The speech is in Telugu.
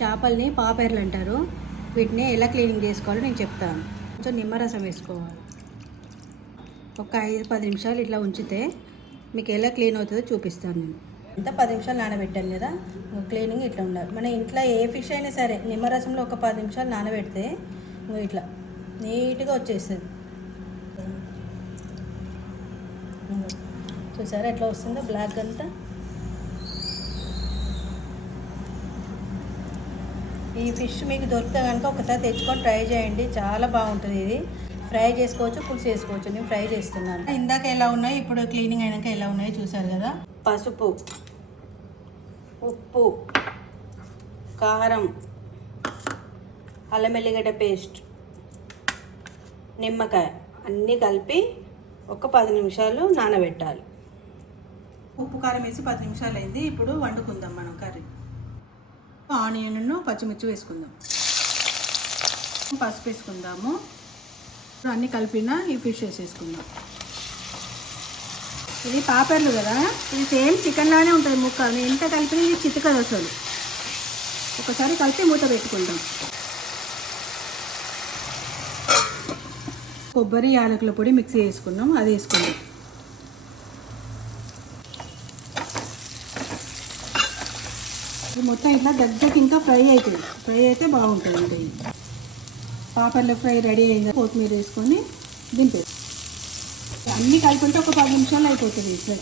చేపల్ని పాపేర్లు అంటారు. వీటిని ఎలా క్లీనింగ్ చేసుకోవాలో నేను చెప్తాను. కొంచెం నిమ్మరసం వేసుకోవాలి. ఒక 5-10 నిమిషాలు ఇట్లా ఉంచితే మీకు ఎలా క్లీన్ అవుతుందో చూపిస్తాను నేను. అంతా 10 నిమిషాలు నానబెట్టాను కదా, క్లీనింగ్ ఇట్లా ఉండాలి. మన ఇంట్లో ఏ ఫిష్ అయినా సరే నిమ్మరసంలో ఒక 10 నిమిషాలు నానబెడితే ఇట్లా నీట్గా వచ్చేస్తుంది. చూసారా ఎట్లా వస్తుందో బ్లాక్ అంతా. ఈ ఫిష్ మీకు దొరికితే కనుక ఒకసారి తెచ్చుకొని ట్రై చేయండి, చాలా బాగుంటుంది. ఇది ఫ్రై చేసుకోవచ్చు, పులుసు చేసుకోవచ్చు. నేను ఫ్రై చేస్తున్నాను. ఇందాక ఎలా ఉన్నాయి, ఇప్పుడు క్లీనింగ్ అయినాక ఎలా ఉన్నాయో చూసారు కదా. పసుపు, ఉప్పు, కారం, అల్లం ఎల్లిగడ్డ పేస్ట్, నిమ్మకాయ అన్నీ కలిపి ఒక 10 నిమిషాలు నానబెట్టాలి. ఉప్పు కారం వేసి 10 నిమిషాలు అయింది. ఇప్పుడు వండుకుందాం మనం కర్రీ. ఆనియన్ పచ్చిమిర్చి వేసుకుందాం, పసుపు వేసుకుందాము. అన్నీ కలిపిన ఈ ఫిష్ వేసేసుకుందాం. ఇది పాపర్లు కదా, ఇది సేమ్ చికెన్ లానే ఉంటుంది ముక్క. ఎంత కలిపిన ఇది చితకదు అసలు. ఒకసారి కలిపి మూత పెట్టుకుంటాం. కొబ్బరి యాలకుల పొడి మిక్సీ వేసుకున్నాం, అది వేసుకుందాం. ఇది మొత్తం ఇట్లా దగ్గరికి ఇంకా ఫ్రై అవుతుంది. ఫ్రై అయితే బాగుంటుంది. అంటే పాపర్ల ఫ్రై రెడీ అయింది. కొత్తిమీర వేసుకొని దింపేసి అన్నీ కలిపి ఒక 10 నిమిషాలు అయిపోతుంది ఫ్రై.